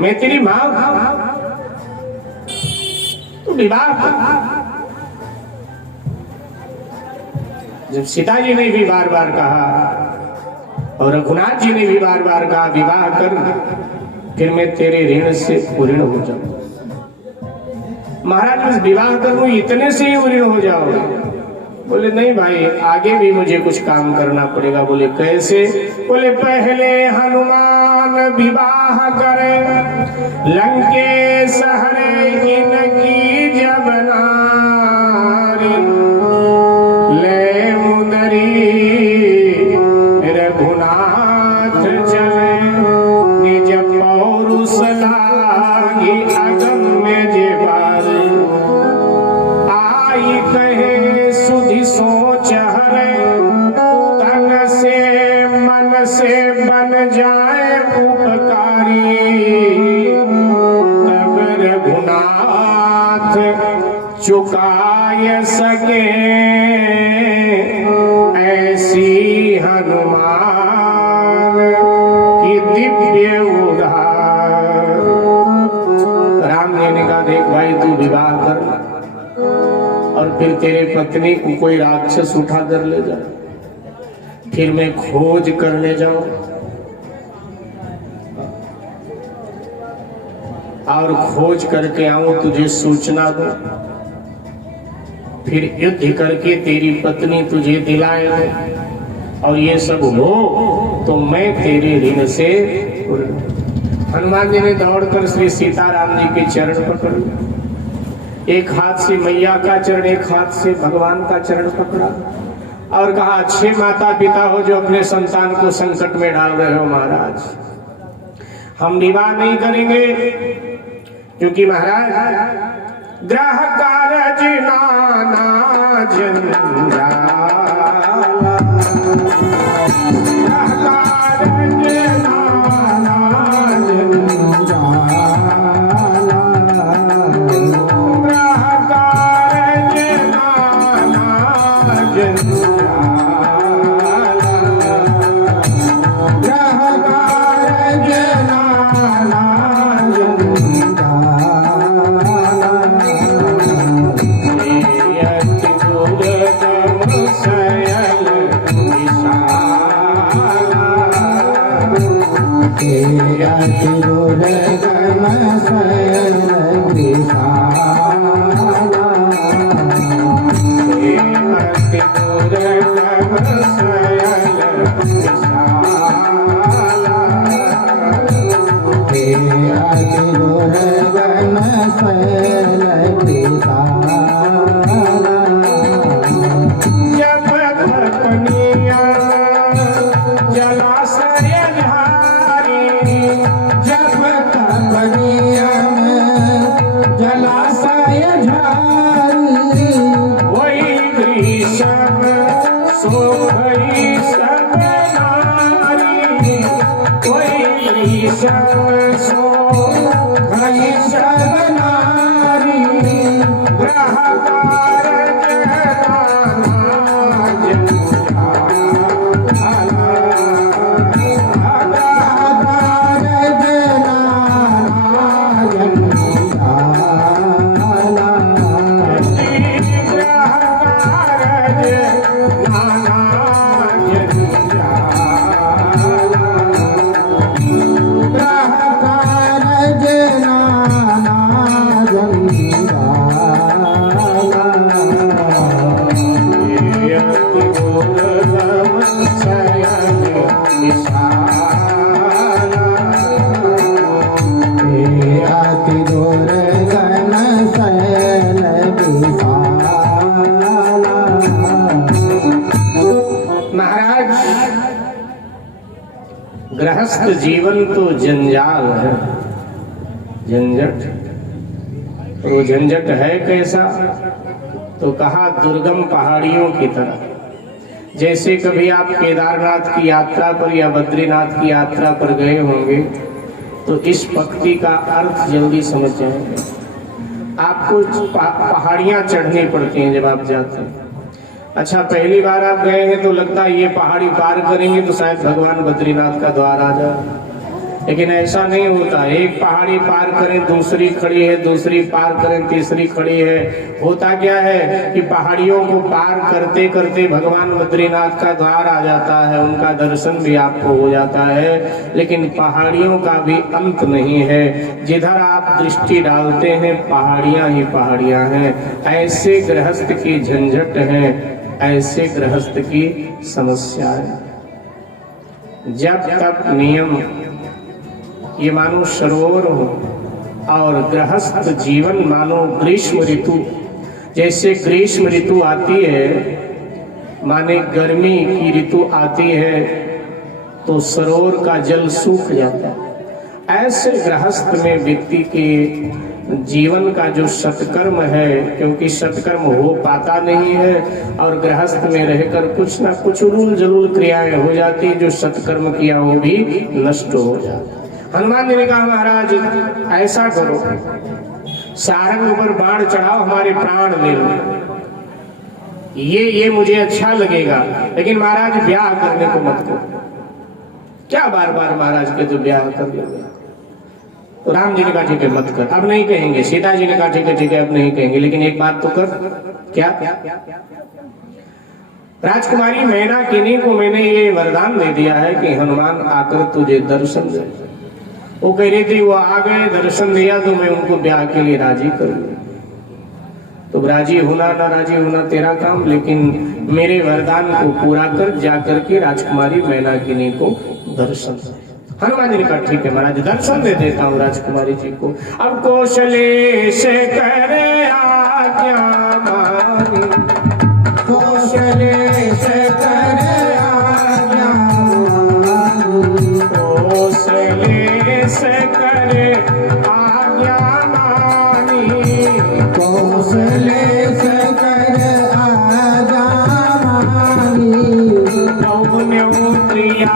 मैं तेरी माँ, तू विवाह कर। जब सीता जी ने भी बार बार कहा और रघुनाथ जी ने भी बार बार कहा विवाह कर, फिर मैं तेरे ऋण से ऋण हो जाऊं। महाराज बस विवाह करूं इतने से ही ऋण हो जाओ? बोले नहीं भाई, आगे भी मुझे कुछ काम करना पड़ेगा। बोले कैसे? बोले पहले हनुमान विवाह करे, लंकेश हरे इनकी जब नारी, ले मुदरी रघुनाथ चले, निज पौरुष लागी अगम्य जेबारी, आई कहे सुधि सोच हरे, तन से मन से बन जाए उपकारी, तब रघुनाथ चुकाय सके ऐसी हनुमान की दिव्य उधार। राम जी ने कहा देख भाई, तू विवाह कर और फिर तेरे पत्नी को कोई राक्षस उठा कर ले जाए, फिर मैं खोज करने जाऊं और खोज करके आऊं, तुझे सूचना दूं, फिर युद्ध करके तेरी पत्नी तुझे दिलाए और ये सब हो तो मैं तेरे ऋण से। हनुमान जी ने दौड़कर श्री सीताराम जी के चरण पकड़ लिया, एक हाथ से मैया का चरण, एक हाथ से भगवान का चरण पकड़ा और कहा अच्छे माता पिता हो जो अपने संतान को संकट में डाल रहे हो महाराज, हम विवाह नहीं करेंगे, क्योंकि महाराज ग्रह कारज नाना जंजाला, ग्रह कारज नाना जंजाला, ग्रह कारज नाना जंजाला, ग्रह कारज नाना गृहस्थ जीवन तो जंजाल है, झंझट। वो झंझट है कैसा? तो कहा दुर्गम पहाड़ियों की तरह। जैसे कभी आप केदारनाथ की यात्रा पर या बद्रीनाथ की यात्रा पर गए होंगे तो इस पंक्ति का अर्थ जल्दी समझ जाएंगे। आपको पहाड़ियां चढ़नी पड़ती हैं जब आप जाते हैं। अच्छा, पहली बार आप गए हैं तो लगता है ये पहाड़ी पार करेंगे तो शायद भगवान बद्रीनाथ का द्वार आ जाए। लेकिन ऐसा नहीं होता। एक पहाड़ी पार करें दूसरी खड़ी है, दूसरी पार करें तीसरी खड़ी है। होता क्या है कि पहाड़ियों को पार करते करते भगवान बद्रीनाथ का द्वार आ जाता है, उनका दर्शन भी आपको हो जाता है। लेकिन पहाड़ियों का भी अंत नहीं है, जिधर आप दृष्टि डालते हैं पहाड़ियां ही पहाड़ियां हैं। ऐसे गृहस्थ की झंझट है, ऐसे गृहस्थ की समस्या है। जब तक नियम ये मानो सरोवर हो और गृहस्थ जीवन मानो ग्रीष्म ऋतु, जैसे ग्रीष्म ऋतु आती है माने गर्मी की ऋतु आती है तो सरोवर का जल सूख जाता है। ऐसे गृहस्थ में व्यक्ति के जीवन का जो सत्कर्म है, क्योंकि सत्कर्म हो पाता नहीं है और गृहस्थ में रहकर कुछ ना कुछ उलूल जलूल क्रियाएं हो जाती, जो सत्कर्म किया वो भी नष्ट हो जाता। हनुमान जी ने कहा महाराज ऐसा करो, सारंग पर बाण चढ़ाओ, हमारे प्राण ले लो, ये मुझे अच्छा लगेगा, लेकिन महाराज ब्याह करने को मत करो। क्या बार बार महाराज के तो ब्याह कर लोगे? तो राम जी ने कहा ठीक है मत कर, अब नहीं कहेंगे। सीता जी ने कहा ठीक है अब नहीं कहेंगे, लेकिन एक बात तो कर। क्या? राजकुमारी मैनाकिनी को मैंने ये वरदान दे दिया है कि हनुमान आकर तुझे दर्शन दे। वो कह रही थी वो आ गए, दर्शन दिया तो मैं उनको ब्याह के लिए राजी करूंगी। तो राजी होना ना राजी होना तेरा काम, लेकिन मेरे वरदान को पूरा कर, जाकर के राजकुमारी मैनाकिनी को दर्शन। हनुमान जी ने कहा ठीक है महाराज दर्शन दे देता हूँ राजकुमारी जी को। अब कौशलेश करे आज्ञा मानी, कौशलेश करे आज्ञा मानी, कौशलेश करे आज्ञा मानी, कौशलेश करे आज्ञा मानी, कौन्यो प्रिया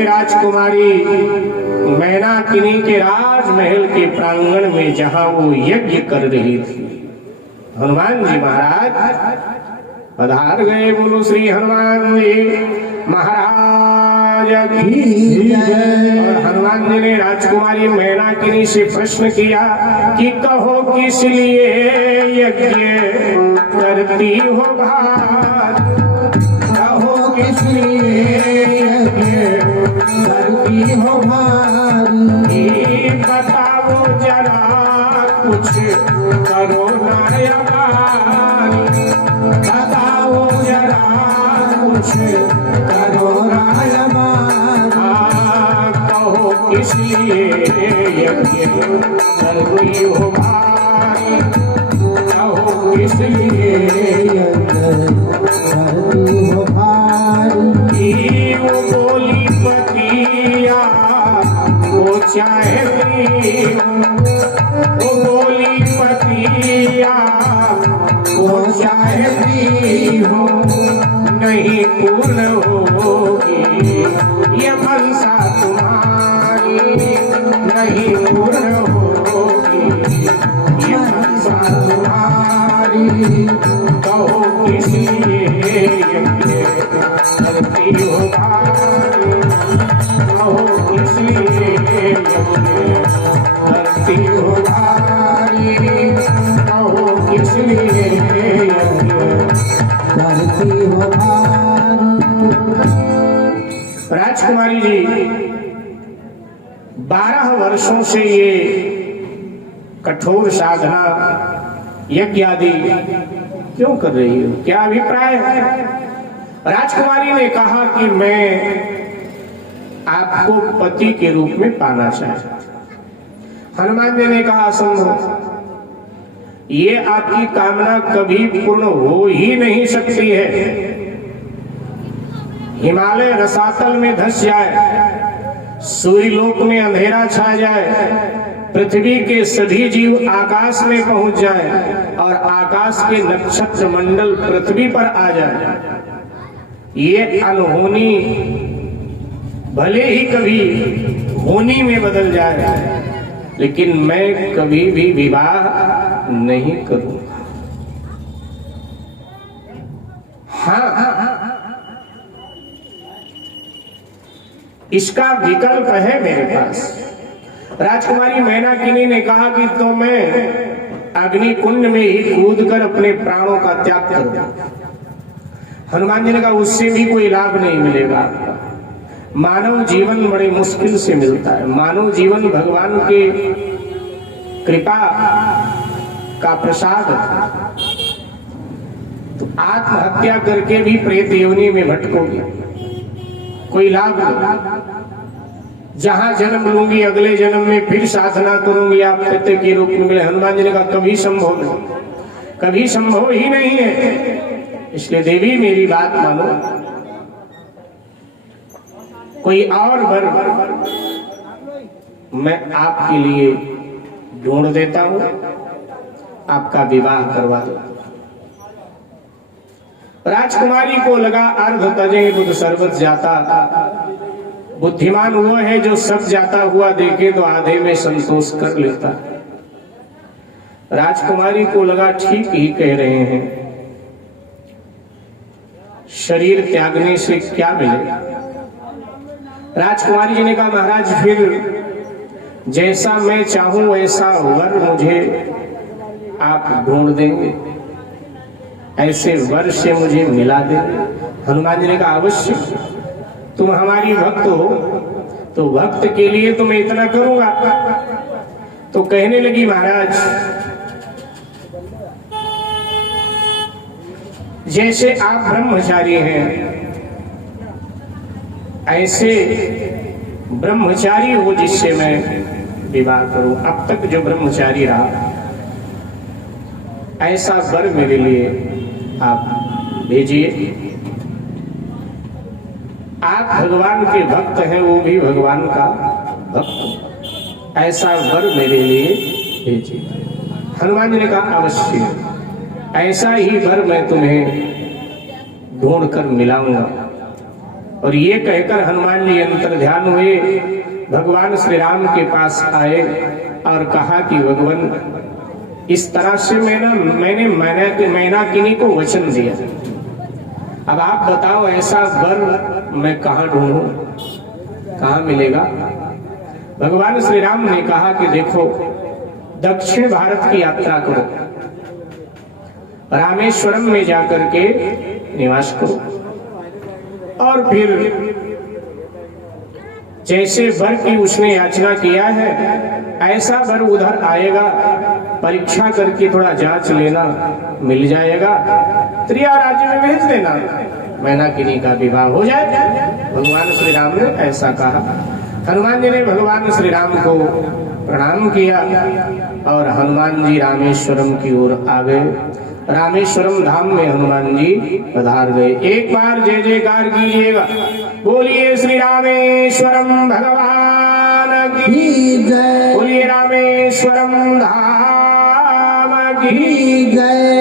राजकुमारी मैनाकिनी के राजमहल के प्रांगण में जहां वो यज्ञ कर रही थी, हनुमान जी महाराज पधार गए। बोलो श्री हनुमान जी महाराज की जय। और हनुमान जी ने राजकुमारी मैनाकिनी से प्रश्न किया कि कहो किस लिए यज्ञ करती हो भात, कहो किस लिए यज्ञ करती हो भारी, बताओ जरा कुछ करो नायबारी, बताओ जरा कुछ करो नायबारी। कहो किस लिए यज्ञ करती हो भारी, कहो किस लिए यज्ञ करती हो भारी। वो बोली पतिया वो चाहती हूँ, वो बोली पतिया वो चाहती हूँ, नहीं पूर्ण होगी ये मनसा तुम्हारी, नहीं पूर्ण होगी ये मनसा तुम्हारी। कहो किसी करती हो भारी, कहो किसी करती हो भारी, कहो किसी करती हो भारी। राजकुमारी जी 12 वर्षों से ये कठोर साधना यज्ञ आदि क्यों कर रही हो, क्या अभिप्राय है? राजकुमारी ने कहा कि मैं आपको पति के रूप में पाना चाहता। हनुमान जी ने कहा असंभव, ये आपकी कामना कभी पूर्ण हो ही नहीं सकती है। हिमालय रसातल में धस जाए, सूर्यलोक में अंधेरा छा जाए, पृथ्वी के सभी जीव आकाश में पहुंच जाएं और आकाश के नक्षत्र मंडल पृथ्वी पर आ जाए, ये अनहोनी भले ही कभी होनी में बदल जाए, लेकिन मैं कभी भी विवाह नहीं करूंगा। हाँ, इसका विकल्प है मेरे पास। राजकुमारी मैनाकिनी ने कहा कि तो मैं अग्नि कुंड में ही कूदकर अपने प्राणों का त्याग कर दूं। हनुमान जी ने कहा उससे भी कोई लाभ नहीं मिलेगा। मानव जीवन बड़े मुश्किल से मिलता है। मानव जीवन भगवान के कृपा का प्रसाद है। तो आत्महत्या करके भी प्रेत योनि में भटकोगे, कोई लाभ नहीं। जहां जन्म लूंगी अगले जन्म में फिर साधना करूंगी, आप पिता के रूप में मिले। हनुमान जी ने कहा कभी संभव नहीं, कभी संभव ही नहीं है। इसलिए देवी मेरी बात मानो, कोई और वर मैं आपके लिए ढूंढ देता हूं, आपका विवाह करवा दो। राजकुमारी को लगा अर्ध तजे बुध सर्वत जाता। बुद्धिमान वो है जो सब जाता हुआ देखे तो आधे में संतोष कर लेता। राजकुमारी को लगा ठीक ही कह रहे हैं, शरीर त्यागने से क्या मिलेगा। राजकुमारी जी ने कहा महाराज फिर जैसा मैं चाहूं वैसा वर मुझे आप ढूंढ देंगे, ऐसे वर से मुझे मिला देंगे। हनुमान जी ने कहा अवश्य, तुम हमारी भक्त हो तो भक्त के लिए तो मैं इतना करूंगा। तो कहने लगी महाराज जैसे आप ब्रह्मचारी हैं ऐसे ब्रह्मचारी हो जिससे मैं विवाह करूं। अब तक जो ब्रह्मचारी रहा ऐसा वर मेरे लिए आप भेजिए। आप भगवान के भक्त हैं, वो भी भगवान का भक्त, ऐसा वर मेरे लिए भेजिए। हनुमान जी ने कहा अवश्य, ऐसा ही वर मैं तुम्हें ढूंढकर मिलाऊंगा। और ये कहकर हनुमान जी अंतर ध्यान हुए, भगवान श्री राम के पास आए और कहा कि भगवान इस तरह से मैंने मैनाकिनी को वचन दिया, अब आप बताओ ऐसा वर मैं कहाँ ढूंढूं, कहाँ मिलेगा। भगवान श्री राम ने कहा कि देखो दक्षिण भारत की यात्रा करो, रामेश्वरम में जाकर के निवास करो और फिर जैसे वर की उसने याचना किया है ऐसा वर उधर आएगा, परीक्षा करके थोड़ा जांच लेना, मिल जाएगा, त्रिया राज्य में भेज देना, मैनाकिनी का विवाह हो जाए। भगवान श्री राम ने ऐसा कहा। हनुमान जी ने भगवान श्री राम को प्रणाम किया और हनुमान जी रामेश्वरम की ओर आ गए। रामेश्वरम धाम में हनुमान जी पधार गए। एक बार जय जयकार कीजिएगा, बोलिए श्री रामेश्वरम भगवान की जय, बोलिए रामेश्वरम धाम की जय।